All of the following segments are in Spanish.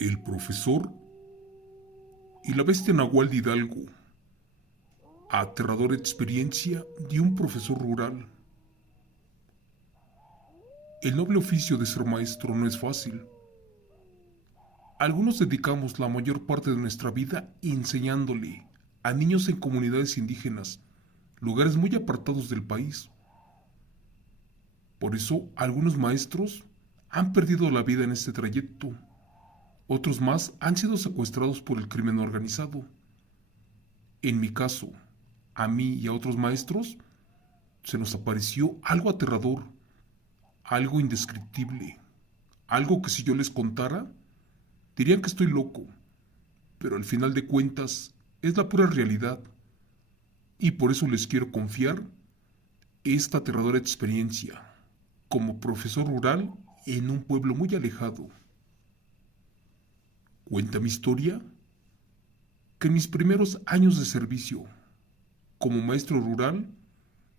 El profesor y la bestia Nahual de Hidalgo. Aterradora experiencia de un profesor rural. El noble oficio de ser maestro no es fácil. Algunos dedicamos la mayor parte de nuestra vida enseñándole a niños en comunidades indígenas, lugares muy apartados del país. Por eso, algunos maestros han perdido la vida en este trayecto. Otros más han sido secuestrados por el crimen organizado. En mi caso, a mí y a otros maestros, se nos apareció algo aterrador, algo indescriptible, algo que si yo les contara, dirían que estoy loco, pero al final de cuentas es la pura realidad, y por eso les quiero confiar esta aterradora experiencia como profesor rural en un pueblo muy alejado. Cuenta mi historia que en mis primeros años de servicio como maestro rural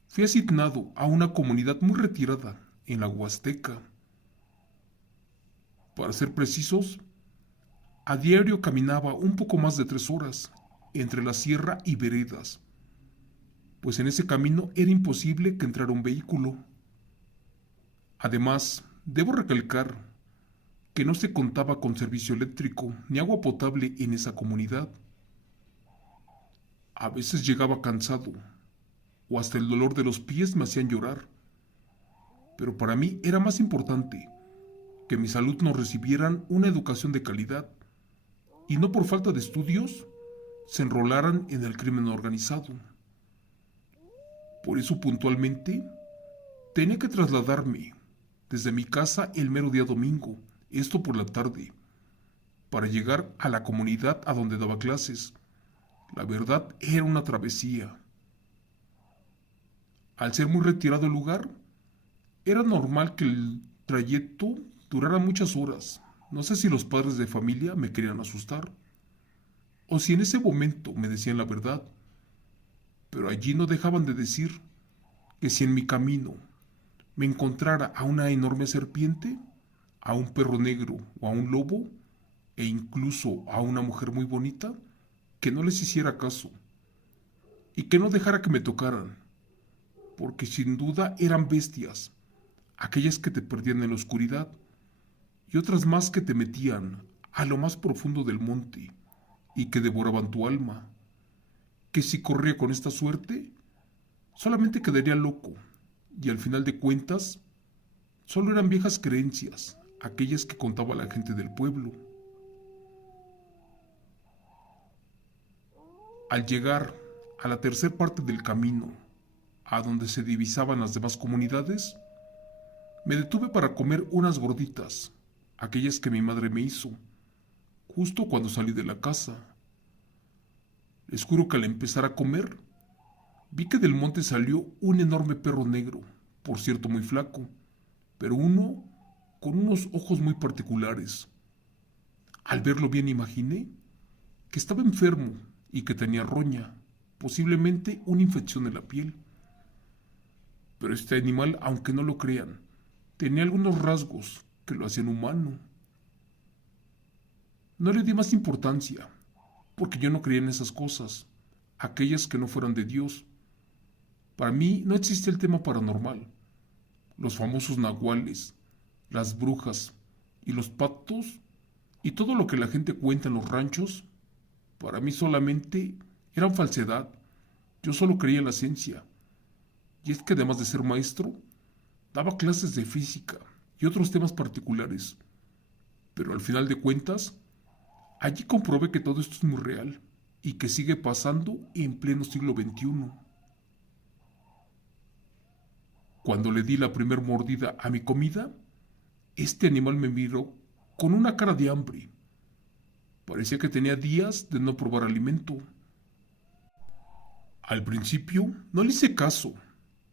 fui asignado a una comunidad muy retirada en la Huasteca. Para ser precisos, a diario caminaba un poco más de 3 horas entre la sierra y veredas, pues en ese camino era imposible que entrara un vehículo. Además, debo recalcar que no se contaba con servicio eléctrico ni agua potable en esa comunidad. A veces llegaba cansado, o hasta el dolor de los pies me hacían llorar, pero para mí era más importante que mis alumnos recibieran una educación de calidad y no por falta de estudios se enrolaran en el crimen organizado. Por eso puntualmente tenía que trasladarme desde mi casa el mero día domingo, esto por la tarde, para llegar a la comunidad a donde daba clases. La verdad era una travesía. Al ser muy retirado el lugar, era normal que el trayecto durara muchas horas. No sé si los padres de familia me querían asustar, o si en ese momento me decían la verdad, pero allí no dejaban de decir que si en mi camino me encontrara a una enorme serpiente, a un perro negro o a un lobo, e incluso a una mujer muy bonita, que no les hiciera caso y que no dejara que me tocaran, porque sin duda eran bestias, aquellas que te perdían en la oscuridad y otras más que te metían a lo más profundo del monte y que devoraban tu alma, que si corría con esta suerte, solamente quedaría loco y al final de cuentas, solo eran viejas creencias, aquellas que contaba la gente del pueblo. Al llegar a la tercera parte del camino, a donde se divisaban las demás comunidades, me detuve para comer unas gorditas, aquellas que mi madre me hizo, justo cuando salí de la casa. Les juro que al empezar a comer, vi que del monte salió un enorme perro negro, por cierto muy flaco, pero uno con unos ojos muy particulares. Al verlo bien imaginé que estaba enfermo y que tenía roña, posiblemente una infección en la piel. Pero este animal, aunque no lo crean, tenía algunos rasgos que lo hacían humano. No le di más importancia, porque yo no creía en esas cosas, aquellas que no fueran de Dios. Para mí no existe el tema paranormal. Los famosos nahuales, las brujas y los pactos y todo lo que la gente cuenta en los ranchos, para mí solamente eran falsedad. Yo solo creía en la ciencia. Y es que además de ser maestro, daba clases de física y otros temas particulares. Pero al final de cuentas, allí comprobé que todo esto es muy real y que sigue pasando en pleno siglo XXI. Cuando le di la primer mordida a mi comida, este animal me miró con una cara de hambre. Parecía que tenía días de no probar alimento. Al principio no le hice caso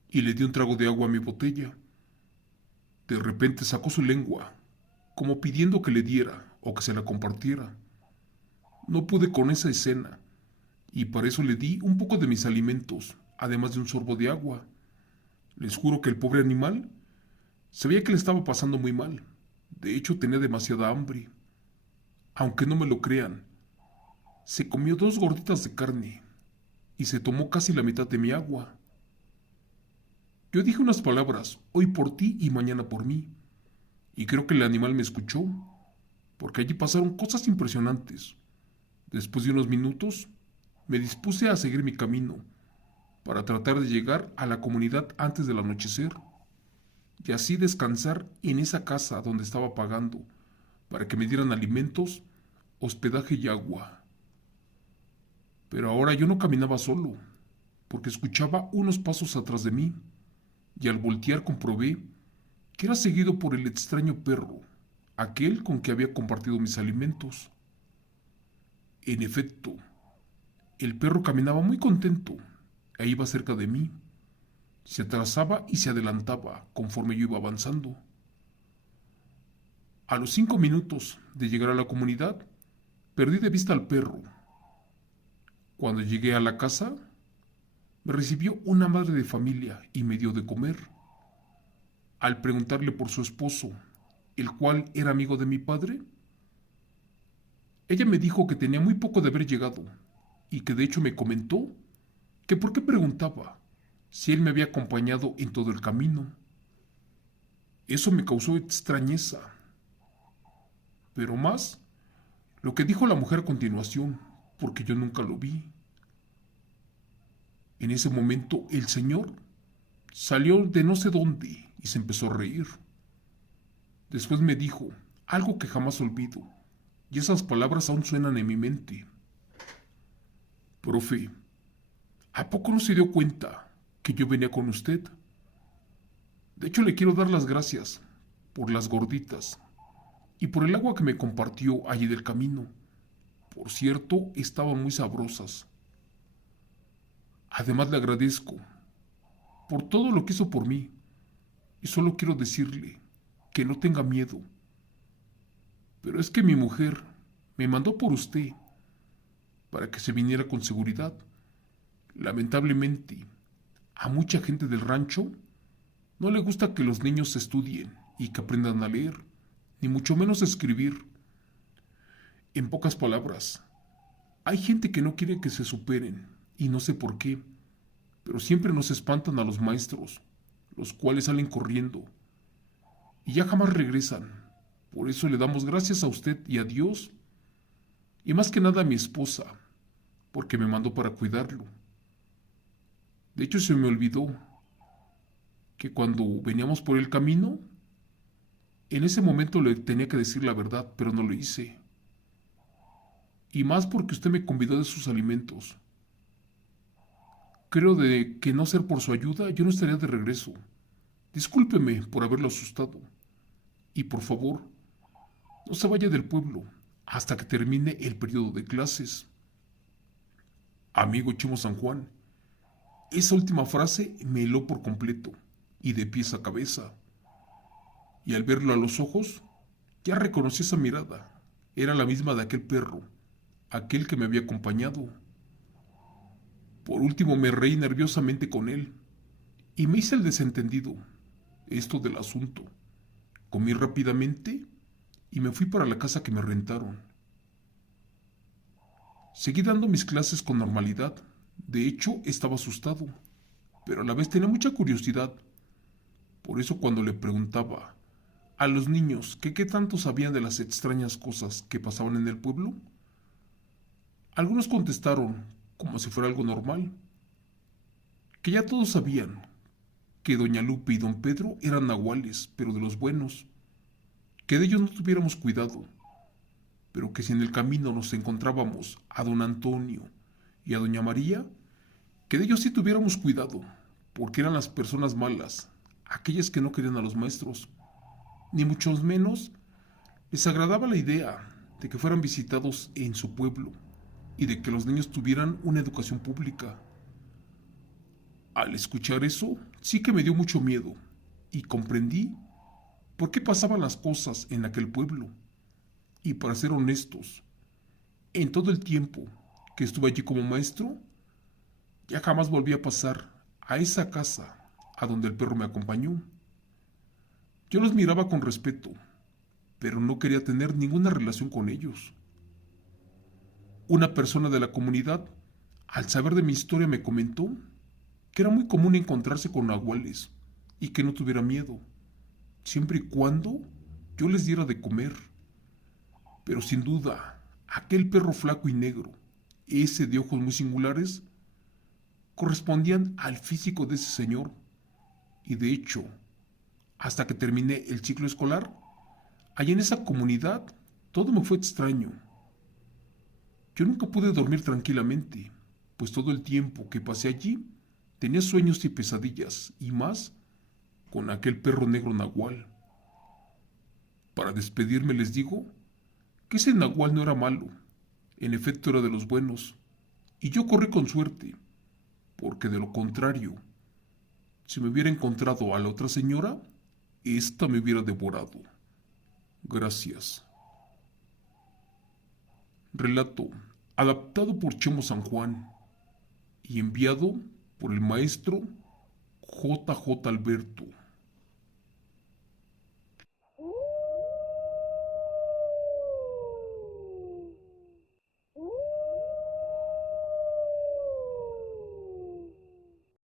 y le di un trago de agua a mi botella. De repente sacó su lengua, como pidiendo que le diera o que se la compartiera. No pude con esa escena y para eso le di un poco de mis alimentos, además de un sorbo de agua. Les juro que el pobre animal se veía que le estaba pasando muy mal. De hecho, tenía demasiada hambre. Aunque no me lo crean, se comió 2 gorditas de carne y se tomó casi la mitad de mi agua. Yo dije unas palabras, hoy por ti y mañana por mí, y creo que el animal me escuchó, porque allí pasaron cosas impresionantes. Después de unos minutos, me dispuse a seguir mi camino, para tratar de llegar a la comunidad antes del anochecer, y así descansar en esa casa donde estaba pagando, para que me dieran alimentos, hospedaje y agua. Pero ahora yo no caminaba solo, porque escuchaba unos pasos atrás de mí, y al voltear comprobé que era seguido por el extraño perro, aquel con que había compartido mis alimentos. En efecto, el perro caminaba muy contento e iba cerca de mí. Se atrasaba y se adelantaba conforme yo iba avanzando. A los 5 minutos de llegar a la comunidad, perdí de vista al perro. Cuando llegué a la casa, me recibió una madre de familia y me dio de comer. Al preguntarle por su esposo, el cual era amigo de mi padre, ella me dijo que tenía muy poco de haber llegado y que de hecho me comentó que por qué preguntaba si él me había acompañado en todo el camino. Eso me causó extrañeza, pero más lo que dijo la mujer a continuación, porque yo nunca lo vi. En ese momento el señor salió de no sé dónde y se empezó a reír. Después me dijo algo que jamás olvido, y esas palabras aún suenan en mi mente. Profe, ¿a poco no se dio cuenta que yo venía con usted? De hecho, le quiero dar las gracias por las gorditas y por el agua que me compartió allí del camino. Por cierto, estaban muy sabrosas. Además, le agradezco por todo lo que hizo por mí y solo quiero decirle que no tenga miedo. Pero es que mi mujer me mandó por usted para que se viniera con seguridad. Lamentablemente, a mucha gente del rancho no le gusta que los niños estudien y que aprendan a leer, ni mucho menos a escribir. En pocas palabras, hay gente que no quiere que se superen, y no sé por qué, pero siempre nos espantan a los maestros, los cuales salen corriendo, y ya jamás regresan. Por eso le damos gracias a usted y a Dios, y más que nada a mi esposa, porque me mandó para cuidarlo. De hecho, se me olvidó que cuando veníamos por el camino, en ese momento le tenía que decir la verdad, pero no lo hice. Y más porque usted me convidó de sus alimentos. Creo de que no ser por su ayuda, yo no estaría de regreso. Discúlpeme por haberlo asustado. Y por favor, no se vaya del pueblo hasta que termine el periodo de clases. Amigo Chimo San Juan, esa última frase me heló por completo y de pies a cabeza. Y al verlo a los ojos, ya reconocí esa mirada. Era la misma de aquel perro, aquel que me había acompañado. Por último me reí nerviosamente con él y me hice el desentendido, esto del asunto. Comí rápidamente y me fui para la casa que me rentaron. Seguí dando mis clases con normalidad. De hecho, estaba asustado, pero a la vez tenía mucha curiosidad. Por eso cuando le preguntaba a los niños que qué tanto sabían de las extrañas cosas que pasaban en el pueblo, algunos contestaron, como si fuera algo normal, que ya todos sabían que doña Lupe y don Pedro eran nahuales, pero de los buenos, que de ellos no tuviéramos cuidado, pero que si en el camino nos encontrábamos a don Antonio y a doña María, que de ellos sí tuviéramos cuidado, porque eran las personas malas, aquellas que no querían a los maestros, ni mucho menos les agradaba la idea de que fueran visitados en su pueblo y de que los niños tuvieran una educación pública. Al escuchar eso, sí que me dio mucho miedo y comprendí por qué pasaban las cosas en aquel pueblo. Y para ser honestos, en todo el tiempo que estuve allí como maestro, ya jamás volví a pasar a esa casa a donde el perro me acompañó. Yo los miraba con respeto, pero no quería tener ninguna relación con ellos. Una persona de la comunidad, al saber de mi historia, me comentó que era muy común encontrarse con nahuales y que no tuviera miedo, siempre y cuando yo les diera de comer. Pero sin duda, aquel perro flaco y negro, ese de ojos muy singulares, correspondían al físico de ese señor. Y de hecho, hasta que terminé el ciclo escolar, allá en esa comunidad, todo me fue extraño. Yo nunca pude dormir tranquilamente, pues todo el tiempo que pasé allí tenía sueños y pesadillas, y más con aquel perro negro nahual. Para despedirme les digo que ese nahual no era malo, en efecto era de los buenos, y yo corrí con suerte, porque de lo contrario, si me hubiera encontrado a la otra señora, ésta me hubiera devorado. Gracias. Relato adaptado por Chemo San Juan y enviado por el maestro J. J. Alberto.